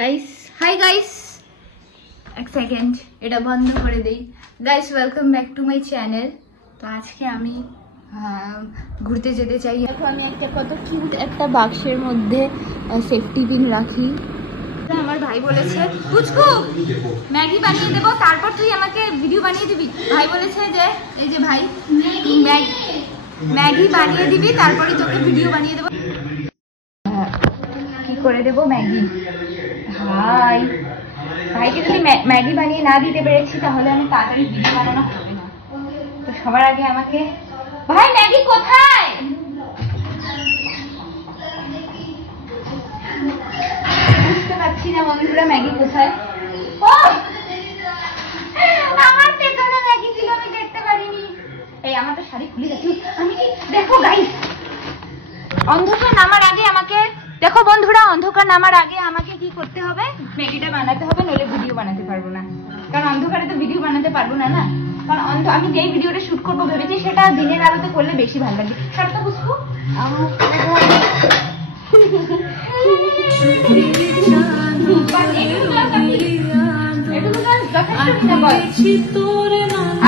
Guys hi guys एक second এটা বন্ধ করে দেই guys welcome back to my channel. তো আজকে আমি ঘুরতে যেতে চাই। দেখো আমি একটা কত কিউট একটা বাক্সের মধ্যে সেফটি পিন রাখি। আমার ভাই বলেছে পুচকু ম্যাগি বানিয়ে দেবো তারপর তুই আমাকে ভিডিও বানিয়ে দিবি। ভাই বলেছে যে এই যে ভাই ম্যাগি বানিয়ে দিবি তারপরে তোকে ভিডিও বানিয়ে দেবো। কি করে দেবো ম্যাগি? ভাই ভাইকে যদি ম্যাগি বানিয়ে না দিতে পেরেছি তাহলে আমি তাড়াতাড়ি ভিডিও বানানো হবে না। তো সবার আগে আমাকে ভাই ম্যাগি কোথায়? বুঝতে পারছি না বন্ধুরা ম্যাগি কোথায়। ও আমার পেছনে ম্যাগি ছিল আমি দেখতে পারিনি। এই আমার তো শাড়ি খুলে গেছে। আমি কি দেখো গাইস অন্ধকার নামার আগে আমাকে দেখো বন্ধুরা অন্ধকার নামার আগে আমাকে কি করতে হবে? ম্যাগিটা বানাতে হবে, নইলে ভিডিও বানাতে পারবো না। কারণ অন্ধকারে তো ভিডিও বানাতে পারবো না না। কারণ আমি যেই ভিডিওটা শুট করবো ভেবেছি সেটা দিনের আলোতে করলে বেশি ভালো লাগবে। সবটা বুঝবো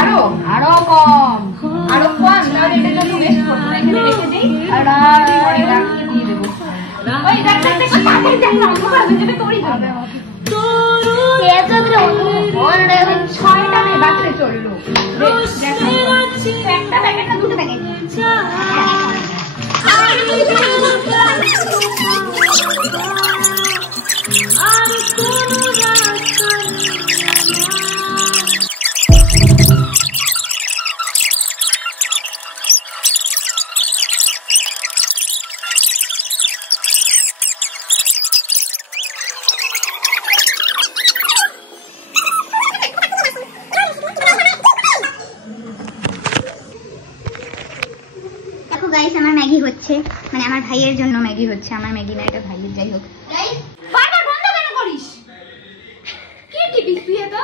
আরো আরো কম আরো কম তাহলে এটা জন্য ওয়েস্ট করবো না। এখানে রেখে দিই আর দিয়ে দেবো। চললো একটা প্যাকেট না দুটো প্যাকেট গাইস আমার ম্যাগি হচ্ছে, মানে আমার ভাইয়ের জন্য ম্যাগি হচ্ছে। আমার ম্যাগি না, এটা ভাইয়ের। যাই হোক গাইস বারবার বন্ধ কেন করিস? কি টিপিস তুই এত?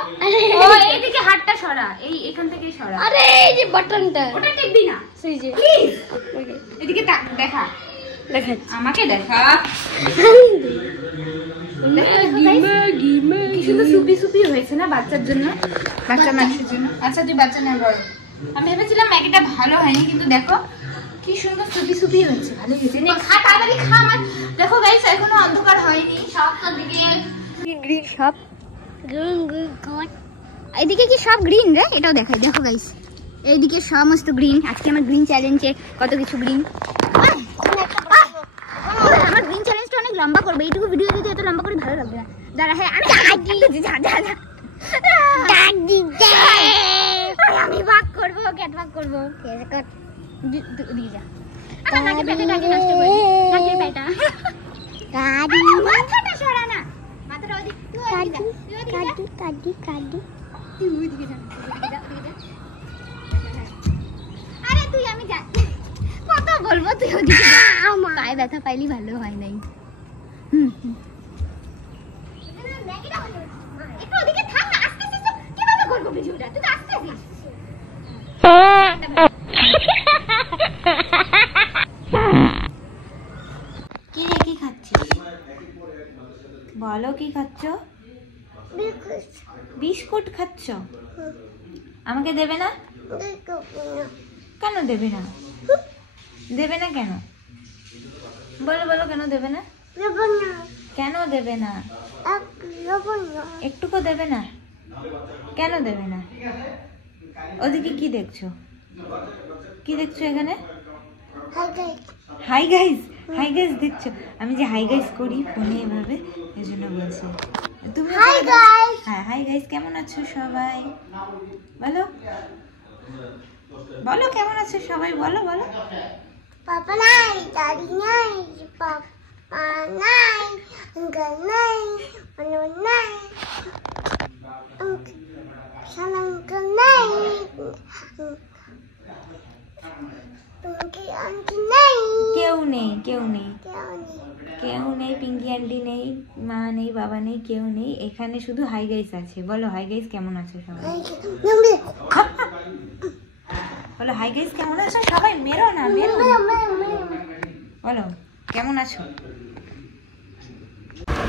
ও এইদিকে হাতটা সরা, এই এখান থেকে সরা। আরে এই যে বাটনটা ওটা টিপবি না। সেই যে প্লিজ এদিকে দেখা আমাকে দেখা। কি সুন্দর সুপি সুপি হয়েছে না বাচ্চার জন্য, বাচ্চা মানুষের জন্য। আচ্ছা তুই বাচ্চা না বড়। আমি ভেবেছিলাম ম্যাগিটা ভালো হয়নি, কিন্তু দেখো কি সুন্দর সুপি সুপি হয়েছে। ভালো হয়েছে। নে খা, তাড়াতাড়ি খা। আমার দেখো গাইস এখনো অন্ধকার হয়নি। সব তো দিকে গ্রিন, সব গ্রিন গ্রিন কাট। এদিকে কি সব গ্রিন রে? এটাও দেখাই। দেখো গাইস এইদিকে সমস্ত গ্রিন। আজকে আমার গ্রিন চ্যালেঞ্জে কত কিছু গ্রিন। আমার গ্রিন চ্যালেঞ্জটা অনেক লম্বা করবে। এইটুকু ভিডিও যদি এত লম্বা করে ভালো লাগবে না। দাঁড়া হ্যাঁ আমি ভাগ করবো, ক্যাট ভাগ করবো। দিকে যা। আমার পেটে টাকি নষ্ট করে নাকের পেটা। মাথাটা সরা না, মাথাটা ওদিক। তুই ওইদিকে যা। আরে তুই আমি যা কত বলবো, তুই ওদিকে যা। পায়ে ব্যথা পাইলি ভালো হয় নাই। একটু ওদিকে থাক না। আস্তে আস্তে কিভাবে করবো ভিডিওটা? তুই আস্তে আস্তে কি রে, কি খাচ্ছিস বলো? কি খাচ্ছ? বিস্কুট খাচ্ছ? আমাকে দেবে না? কেন দেবে না? দেবে না কেন? বলো বলো কেন দেবে না? কেন দেবে না? একটুকু দেবে না? কেন দেবে না? ওদিকে কি দেখছো? কি দেখছো এখানে? হাই গাইস, হাই গাইস দেখছো? আমি যে হাই গাইস করি ফোনে এভাবে, এজন্য বলছি। তুমি হাই গাইস। হ্যাঁ হাই গাইস, কেমন আছো সবাই? বলো বলো কেমন আছো সবাই? বলো বলো। পাপা নাই, দাদি নাই, পাপা নাই, আঙ্কেল নাই, অনু নাই, আঙ্কেল নাই, কেউ নেই, কেউ নেই, কেউ নেই। পিঙ্কি আন্টি নেই, মা নেই, বাবা নেই, কেউ নেই। এখানে শুধু হাই গাইস আছে। বলো হাই গাইস কেমন আছো সবাই? বলো হাই গাইস কেমন আছো সবাই? মেরো না, মেরো। বলো কেমন আছো?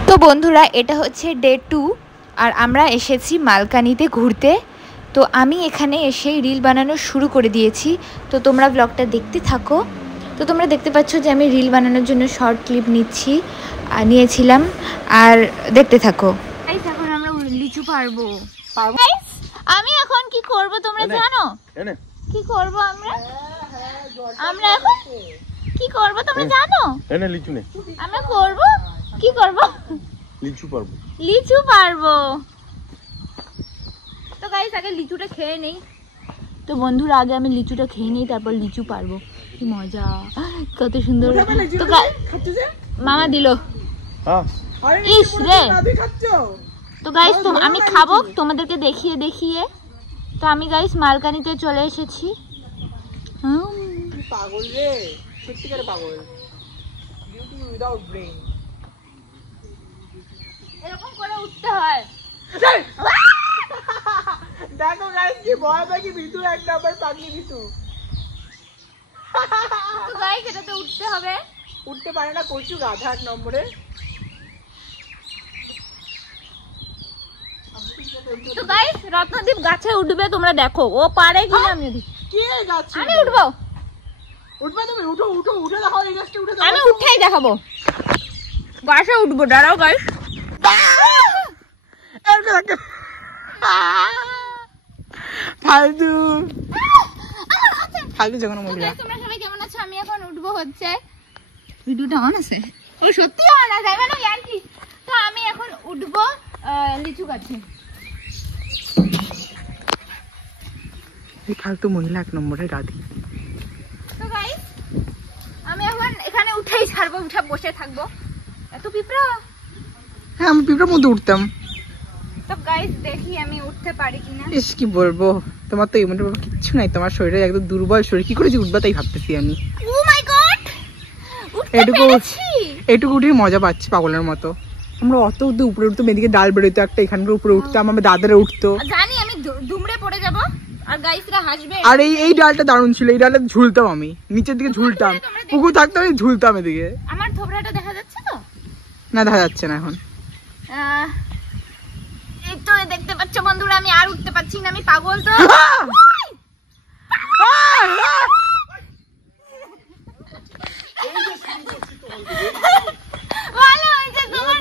তো বন্ধুরা এটা হচ্ছে ডে 2 আর আমরা এসেছি মালকানিতে ঘুরতে। তো আমি এখানে এসেই রিল বানানো শুরু করে দিয়েছি, তো তোমরা ব্লগটা দেখতে থাকো। তো তোমরা দেখতে পাচ্ছ যে আমি রিল বানানোর জন্য শর্ট ক্লিপ নিয়েছিলাম আর দেখতে থাকো। এখন আমরা লিচু পারবো। আমি এখন কি করব তোমরা জানো? কি করব আমরা এখন কি করব তোমরা জানো? লিচু নে আমরা করব কি করব? লিচু পারবো। তো গাইস আগে লিচুটা খেয়ে নেই। তো বন্ধুরা আগে আমি লিচুটা খেয়ে নেই, তারপর লিচু পারবো। কি মজা, কত সুন্দর। তো মামা দিল। ইস রে। তো গাইস তো আমি খাবো তোমাদেরকে দেখিয়ে দেখিয়ে। তো আমি গাইস মালকানিতে চলে এসেছি। পাগল রে, সত্যিকার পাগল। Beauty without brain. এরকম করে উঠতে হয়। দেখো গাইস কি ভয় পাখি ভিতু, এক নাম্বার পাগলি ভিতু। তো গাইস এটাতে উঠতে হবে। উঠতে পারে না কচু গাধা 8 নম্বরে। তো গাইস রত্নদীপ গাছে উঠবে, তোমরা দেখো ও পারে কিনা। আমি কি গাছে? আমি উঠবো। উঠবে তুমি? উঠো উঠো, উঠে দেখাও এই গাছটা, উঠে দেখাও। আমি উঠেই দেখাবো। গাছে উঠবো, দাঁড়াও গাইস। ফালতু ফালতু যখন মহিলা। তোমরা সবাই কেমন আছো? আমি এখন উঠবো হচ্ছে। ভিডিওটা অন আছে? ও সত্যি অন আছে, আমি না জানি। তো আমি এখন উঠবো লিচু গাছে। এই ফালতু মহিলা 1 নম্বরের গাধি। তো গাইস আমি এখন এখানে উঠেই ছাড়বো, উঠে বসে থাকবো। এত পিঁপড়া। হ্যাঁ আমি পিঁপড়ার মধ্যে উঠতাম। তো গাইস দেখি আমি উঠতে পারি কিনা। ইস কি বলবো, তোমার তো এমন কিচ্ছু নাই, তোমার শরীরে একদম দুর্বল শরীর। কি করে যে উঠবা তাই ভাবতেছি আমি। ও মাই গড, এইটুকু উঠে মজা পাচ্ছি পাগলের মতো। আমরা অত উপরে উঠতো, এদিকে ডাল বেরোতো একটা, এখানকার উপরে উঠতাম, আমার দাদারা উঠতো। জানি আমি দুমড়ে পড়ে যাব আর গাইসরা হাসবে। আর এই ডালটা দারুণ ছিল, এই ডালটা ঝুলতাম আমি, নিচের দিকে ঝুলতাম, পুকুর থাকতো আমি ঝুলতাম এদিকে। আমার থোবড়াটা দেখা যাচ্ছে তো? না দেখা যাচ্ছে না এখন। এই তো দেখতে পাচ্ছ বন্ধুরা, আমি আর উঠতে পারছি না, আমি পাগল। তো ভালো হয়েছে তোমার,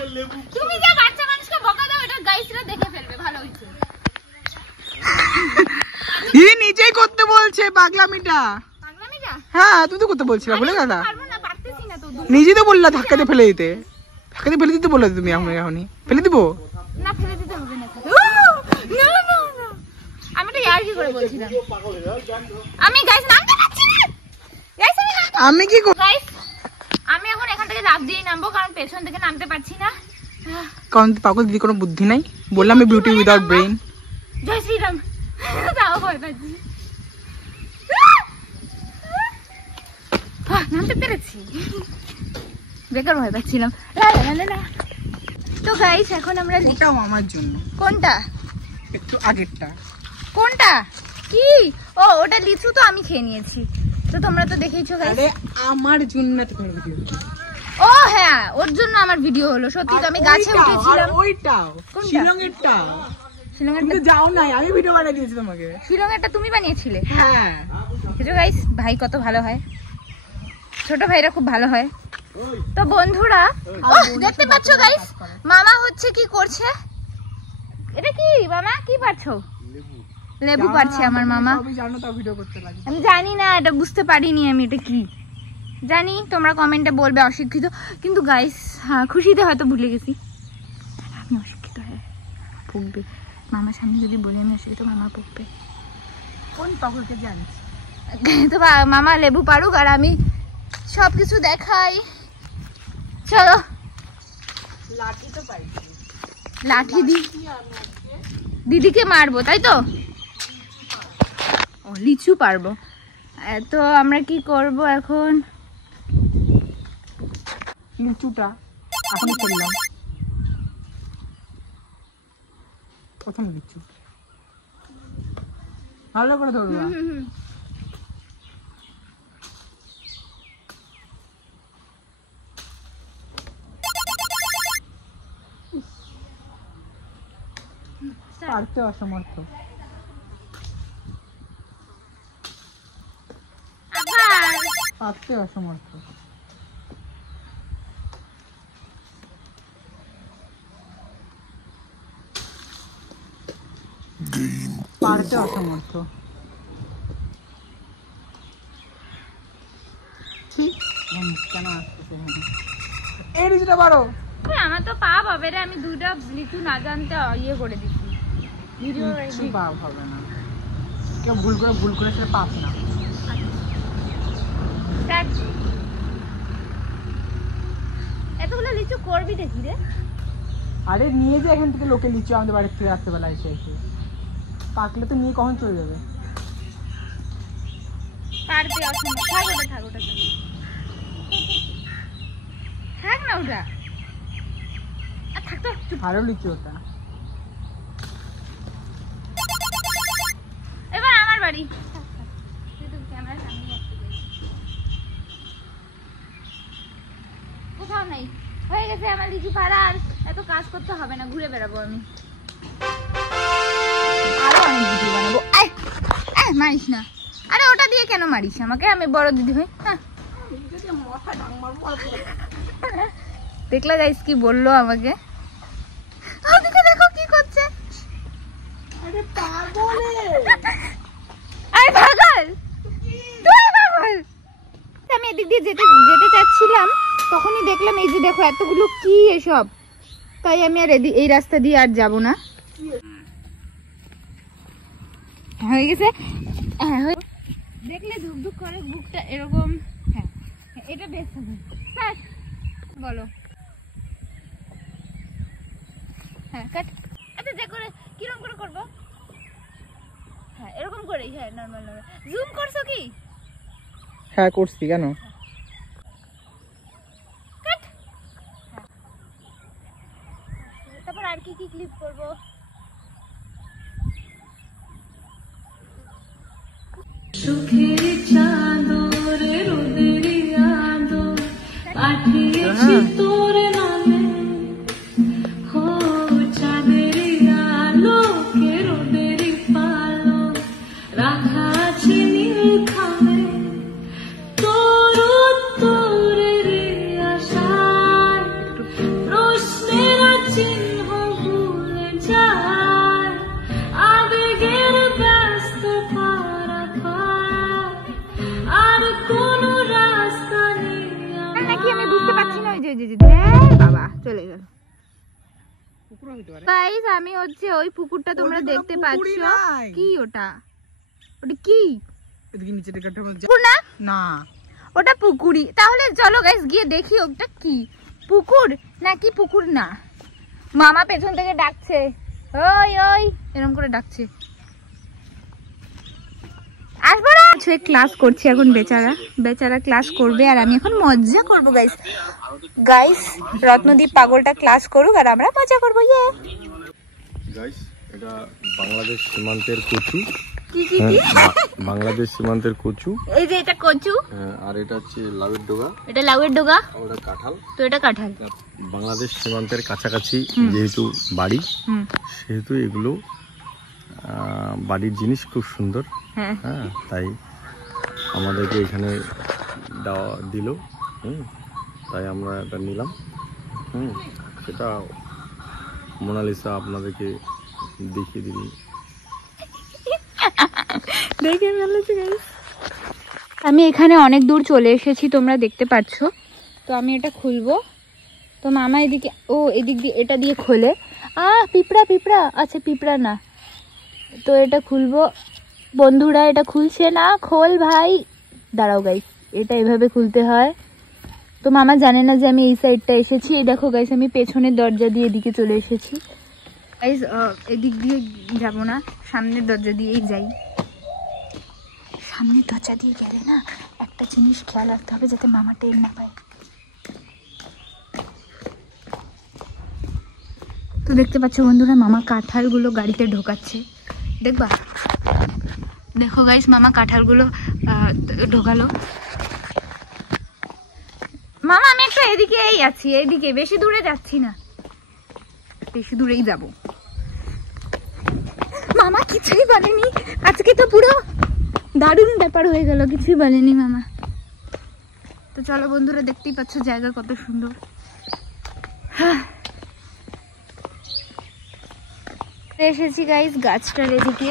তুমি যে বাচ্চা মানুষকে বকা দাও এটা গাইসরা দেখে ফেলবে। ভালো হয়েছে। এই নিজেই করতে বলছে পাগলামিটা। পাগলামিটা? হ্যাঁ তুমি তো করতে বলছিলা, ভুলে গেলা? পারবো না, পারতেছি না তো। নিজেই তো বললা ধাক্কা দিয়ে ফেলে দিতে। ধাক্কা দিয়ে ফেলে দিতে বললে তুমি এখনই। ফেলে দিব না? ফেলে দিতে হবে না। না না না, আমি তো আর কি করে বলছিলাম। আমি গাইস নামতে পারছি না। গাইস আমি কি গাইস আমি এখন এখান থেকে লাফ দিয়ে নামবো, কারণ পেছন থেকে নামতে পারছি না। কারণ পাগল দিদি কোনো বুদ্ধি নাই। বললাম আমি বিউটি উইদাউট ব্রেইন। জয় শ্রীরাম। তাও ভয় পাচ্ছি। নামতে পেরেছি, বেকার ভয় পাচ্ছিলাম। তো গাইস এখন আমরা এটাও আমার জন্য। কোনটা? একটু আগেরটা। কোনটা? কি? ও ওটা লিচু তো আমি খেয়ে নিয়েছি। তো তোমরা তো দেখেইছো গাইস। আরে আমার জন্য তো কোনো ভিডিও। ও হ্যাঁ, ওর জন্য আমার ভিডিও হলো। সত্যি তো আমি গাছে উঠেছিলাম। ওইটাও শিলংয়েরটা। শিলংয়েরটা যাও নাই, আমি ভিডিও বানিয়ে দিয়েছি তোমাকে। শিলংয়েরটা তুমি বানিয়েছিলে? হ্যাঁ। দেখো গাইস ভাই কত ভালো হয়, ছোট ভাইরা খুব ভালো হয়। তো বন্ধুরা দেখতে পাচ্ছ গাইস মামা হচ্ছে কি করছে। এটা কি মামা, কি পারছো? লেবু পারছে আমার মামা। আমি জানি না, এটা বুঝতে পারিনি আমি এটা কি। জানি তোমরা কমেন্টে বলবে অশিক্ষিত, কিন্তু গাইস হ্যাঁ খুশিতে হয়তো ভুলে গেছি। আমি অশিক্ষিত, হ্যাঁ পকবে মামার সামনে যদি বলি আমি অশিক্ষিত, মামা পকবে। কোন পাগলকে জানিস? তো মামা লেবু পারুক আর আমি সবকিছু দেখাই। চলো লাঠি তো পাইছি, লাঠি দিদিকে মারবো তাই তো? ও লিচু পারবো। তো আমরা কি করব এখন? লিচুটা এখন করলাম প্রথম লিচু, ভালো করে ধরবা। পারতে অসমর্থ। পারতে অসমর্থ। পারতে অসমর্থ। কেন আসতেছে এই লিচুটা পারো? আমার তো পা পাবে রে, আমি দুইটা লিচু না জানতে ইয়ে করে দিচ্ছি। ভিডিও পা হবে না, কেউ ভুল করে সেটা পাস না। এতগুলো লিচু করবি দেখি রে। আরে নিয়ে যে এখান থেকে লোকে লিচু আমাদের বাড়ির থেকে রাত্রেবেলা এসে পাকলে তো নিয়ে কখন চলে যাবে। পারতে অসমর্থ। থাক ওটা, থাক ওটা, থাক না ওটা। থাক তো, আরো লিচু ওটা। এবার আমার বাড়ি। কোথাও নাই, হয়ে গেছে আমার লিচু পাড়া। আর এত কাজ করতে হবে না, ঘুরে বেড়াবো আমি। আরো অনেক ভিডিও বানাবো। মারিস না। আরে ওটা দিয়ে কেন মারিস আমাকে? আমি বড় দিদি হই। দেখলে গাইস কি বললো আমাকে? দেখো কি করছে। আরে পাগল, আরে পাগল, তুই পাগল। আমি এদিক দিয়ে যেতে চাচ্ছিলাম, তখনই দেখলাম এই যে দেখো এতগুলো কি এসব। তাই আমি আর এই রাস্তা দিয়ে আর যাব না। হয়ে গেছে। হ্যাঁ, দেখলে ধুক ধুক করে বুকটা এরকম। হ্যাঁ, এটা বেশ হবে। বলো। হ্যাঁ কাট। আচ্ছা যে করে কিরকম করে করবো? হ্যাঁ এরকম করেই। হ্যাঁ নরমাল। জুম করছো কি? হ্যাঁ করছি। কেন? কাট। তারপর আর কি কি ক্লিপ করবো? সুখের চাঁদরে রোদের আলো পাঠিয়েছি তোর নামে। হো চাঁদের আলো কে রোদের পালো রাখা আছে নীল খামে। তোর উত্তরের আশায় প্রশ্নের চিহ্ন ভুলে যায়। আবেগের ব্যস্ত নাকি আমি বুঝতে পারছি না। বাবা চলে গেল। গাইস আমি হচ্ছে ওই পুকুরটা তোমরা দেখতে পাচ্ছ। কি ওটা? ওটা কি? এদিকে নিচে কাটতে বলছে পুকুর না? না ওটা পুকুরই। তাহলে চলো গাইস গিয়ে দেখি ওটা কি পুকুর নাকি পুকুর না। মামা পেছন থেকে ডাকছে, ওই ওই এরকম করে ডাকছে। আসবো না। ক্লাস করছি এখন, বেচারা ক্লাস করবে আর আমি এখন মজা করবো। গাইস রত্নদীপ পাগলটা ক্লাস করুক আর আমরা মজা করবো। ইয়ে গাইস এটা বাংলাদেশ সীমান্তের কচু। কি কি কি? বাংলাদেশ সীমান্তের কচু। এই যে এটা কচু, আর এটা হচ্ছে লাউয়ের ডগা। এটা লাউয়ের ডগা, ওটা কাঁঠাল। তো এটা কাঁঠাল। বাংলাদেশ সীমান্তের কাছাকাছি যেহেতু বাড়ি, সেহেতু এগুলো বাড়ির জিনিস খুব সুন্দর। হ্যাঁ তাই আমাদেরকে এখানে দেওয়া দিল। তাই আমরা এটা নিলাম। সেটা মোনালিসা আপনাদেরকে দেখিয়ে দিবি। আমি এখানে অনেক দূর চলে এসেছি, তোমরা দেখতে পাচ্ছ। তো আমি এটা খুলবো। তো মামা এদিকে, ও এদিক দিয়ে এটা দিয়ে খোলে। পিঁপড়া। আচ্ছা পিঁপড়া না, তো এটা খুলবো। বন্ধুরা এটা খুলছে না, খোল ভাই। দাঁড়াও গাইস, এটা এভাবে খুলতে হয়। তো মামা জানে না যে আমি এই সাইডটা এসেছি। এই দেখো গাইস, আমি পেছনের দরজা দিয়ে এদিকে চলে এসেছি। গাইস এদিক দিয়ে যাব না, সামনের দরজা দিয়েই যাই। সামনের দরজা দিয়ে গেলে না একটা জিনিস খেয়াল রাখতে হবে, যাতে মামা টের না পায়। তো দেখতে পাচ্ছ বন্ধুরা, মামা কাঁঠালগুলো গাড়িতে ঢোকাচ্ছে। দেখবা, দেখো গাইস, মামা কাঁঠালগুলো ঢোকালো। মামা আমি একটু এদিকেই আছি, এইদিকে, বেশি দূরে যাচ্ছি না, বেশি দূরেই যাব। মামা কিছুই বলেনি, আজকে তো পুরো দারুণ ব্যাপার হয়ে গেল, কিছুই বলেনি মামা। তো চলো বন্ধুরা, দেখতেই পাচ্ছ জায়গা কত সুন্দর। এসেছি গাইস গাছটার এদিকে,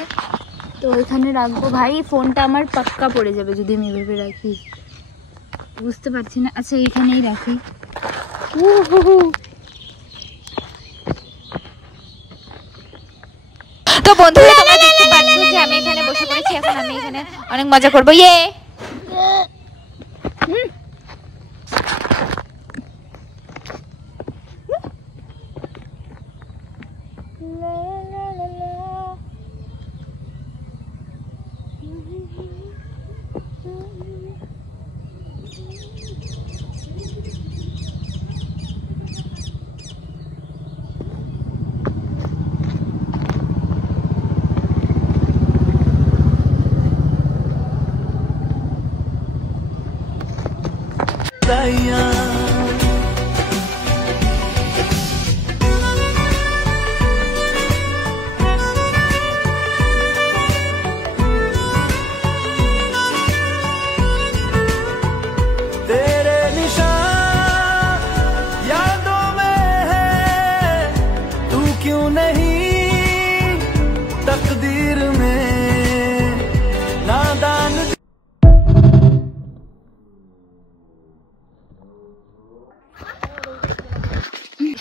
তো ওইখানে রাখবো। ভাই ফোনটা আমার পাক্কা পড়ে যাবে যদি আমি এভাবে রাখি, বুঝতে পারছি না। আচ্ছা এইখানেই রাখি। তো বন্ধুরা তোমরা দেখতে পাচ্ছ যে আমি এখানে বসে পড়েছি, এখন আমি এখানে অনেক মজা করবো। ইয়ে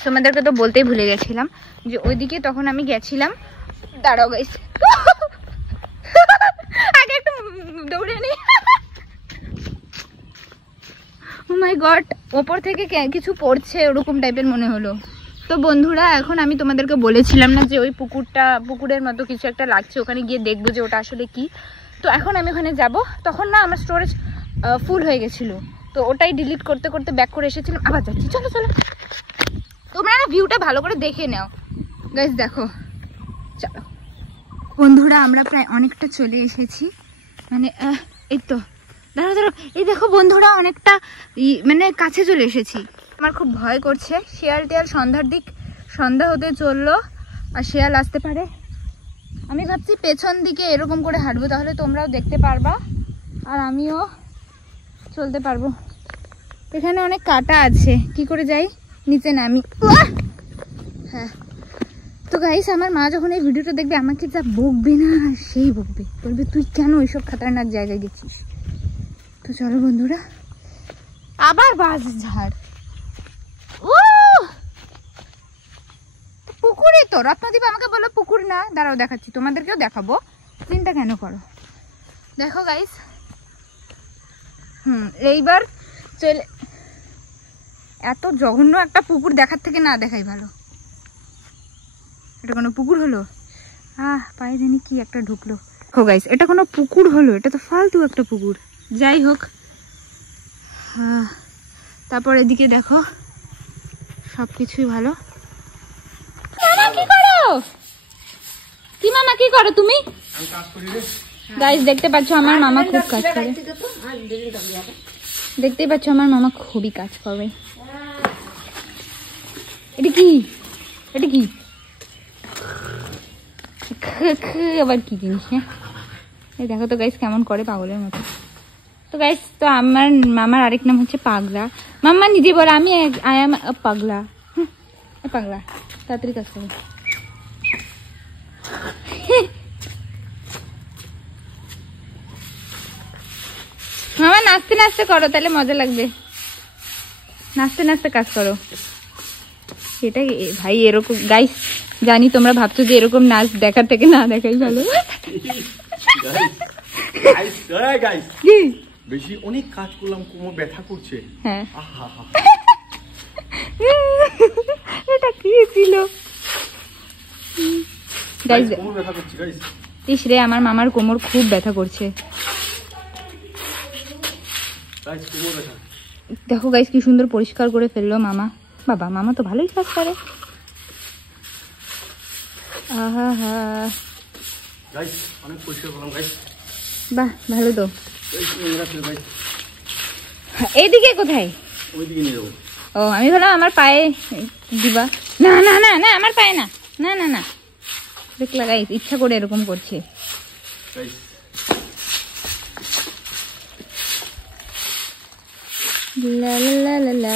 তোমাদেরকে তো বলতেই ভুলে গেছিলাম যে ওইদিকে তখন আমি গেছিলাম। দাঁড়াও গাইস, আগে একটু দৌড়ে নি। ও মাই গড, ওপর থেকে কিছু পড়ছে ওরকম টাইপের মনে হলো। তো বন্ধুরা এখন আমি তোমাদেরকে বলেছিলাম না যে ওই পুকুরের মতো কিছু একটা লাগছে, ওখানে গিয়ে দেখবো যে ওটা আসলে কি। তো এখন আমি ওখানে যাব, তখন না আমার স্টোরেজ ফুল হয়ে গেছিলো, তো ওটাই ডিলিট করতে করতে ব্যাক করে এসেছিলাম, আবার যাচ্ছি। চলো চলো, তোমরা না ভিউটা ভালো করে দেখে নাও গাইস, দেখো। চলো বন্ধুরা, আমরা প্রায় অনেকটা চলে এসেছি, মানে এই তো দাঁড়াও দাঁড়াও, এই দেখো বন্ধুরা অনেকটা মানে কাছে চলে এসেছি। আমার খুব ভয় করছে, শিয়াল টিয়াল সন্ধ্যা হতে চললো আর শিয়াল আসতে পারে। আমি ভাবছি পেছন দিকে এরকম করে হাঁটবো, তাহলে তোমরাও দেখতে পারবা আর আমিও চলতে পারবো। এখানে অনেক কাটা আছে, কি করে যাই? নিচে নামি। হ্যাঁ, তো গাইস আমার মা যখন এই ভিডিওটা দেখবে আমাকে যা বকবে না, সেই বকবে, বলবে তুই কেন ওইসব খাতারনাক জায়গায় গেছিস। তো চলো বন্ধুরা, আবার বাস ঝাড়। ও পুকুরে তো রত্নদীপ আমাকে বলো পুকুর না, দাঁড়াও দেখাচ্ছি, তোমাদেরকেও দেখাবো, চিন্তা কেন করো। দেখো গাইস, এইবার চলে, এত জঘন্য একটা পুকুর দেখার থেকে না দেখাই ভালো। এটা কোনো পুকুর হলো? পায়ে জানি কি একটা ঢুকলো। হো গাইস, এটা কোনো পুকুর হলো? এটা তো ফালতু একটা পুকুর। যাই হোক, তারপর এদিকে দেখো সবকিছুই ভালো। মামা কি করো? কি মামা কি করো তুমি? গাইস দেখতে পাচ্ছ আমার মামা খুব কাজ করে, দেখতেই পাচ্ছ আমার মামা খুবই কাজ করে। এটা কি? এটা কি আবার কি জিনিস? হ্যাঁ এই দেখো তো গাইস কেমন করে পাগলের মতো। তো গাইস, তো আমার মামার আরেক নাম হচ্ছে পাগলা। মাম্মা নিজে বলে আমি আই এম পাগলা। পাগলা, তাড়াতাড়ি কাজ করো। মামা নাচতে নাচতে করো, তাহলে মজা লাগবে। নাচতে নাচতে কাজ করো। এটা ভাই এরকম গাইস, জানি তোমরা ভাবছো যে এরকম নাচ দেখার থেকে না দেখাই ভালো। বেশি অনেক কাজ করলাম, কোমর ব্যথা করছে। হ্যাঁ এটা কি ছিল গাইস? কোমর ব্যথা করছে গাইস। ইস রে, আমার মামার কোমর খুব ব্যথা করছে। গাইস কোমর ব্যথা। দেখো গাইস কি সুন্দর পরিষ্কার করে ফেললো মামা। বাবা, মামা তো ভালোই কাজ করে। আহা হা গাইস, অনেক পরিষ্কার করলাম গাইস। বাহ, ভালো তো। গাইস এইদিকে কোথায়? ওইদিকে নিয়ে যাবো। ও আমি ভাবলাম আমার পায়ে দিবা। না না না না, আমার পায়ে না, না না না, দেখলা গাইস, ইচ্ছা করে এরকম করছে। গাইস লা লা লা লা লা।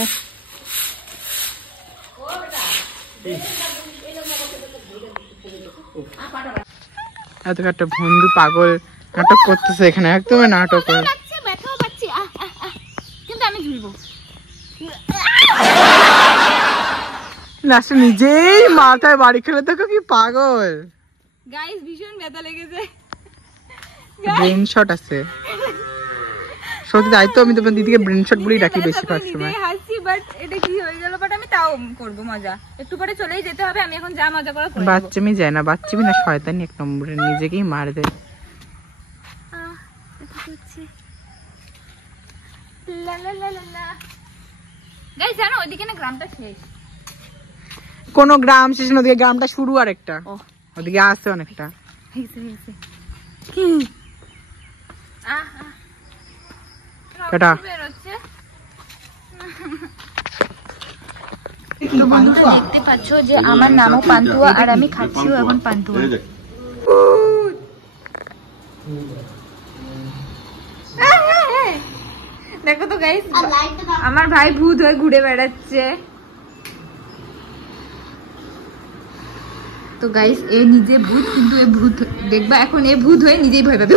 এত একটা বন্ধু পাগল নাটক করতেছে এখানে, একদমই নাটক করে। ব্যথাও পাচ্ছি, কিন্তু আমি ঝুলবো। লাস্টে নিজেই মাথায় বাড়ি খেলে দেখো কি পাগল। গাইস ভীষণ ব্যথা লেগেছে। ব্রেন শট আছে সত্যি, তাই তো আমি তোমার দিদিকে ব্রেন শট বলেই ডাকি বেশি সময়। হাসি বাট এটা কি হয়ে গেল, বাট আমি তাও করব মজা। একটু পরে চলেই যেতে হবে, আমি এখন যা মজা করা করব। বাচ্চামি যায় না, বাচ্চামি না শয়তানি এক নম্বরে, নিজেকেই মার দেয়। গাইস জানো ওইদিকে না গ্রামটা শেষ। কোন গ্রাম শেষ না, ওদিকে গ্রামটা শুরু আর একটা, ওদিকে আছে অনেকটা। এটা দেখতে পাচ্ছ যে আমার নামও পান্তুয়া আর আমি খাচ্ছিও এখন পান্তুয়া। দেখো তো গাইস, আমার ভাই ভূত হয়ে ঘুরে বেড়াচ্ছে। তো গাইস এ নিজে ভূত, কিন্তু এ ভূত দেখবা এখন এ ভূত হয়ে নিজেই ভয় পাবে।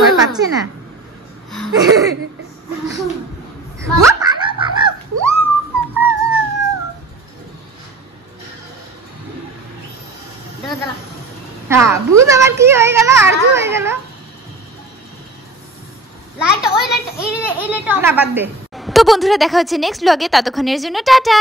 ভয় পাচ্ছে না। হ্যাঁ ভূত আবার কি হয়ে গেল, আর কি হয়ে গেল। না বাদ দে। তো বন্ধুরা দেখা হচ্ছে নেক্সট ব্লগে, ততক্ষণের জন্য টাটা।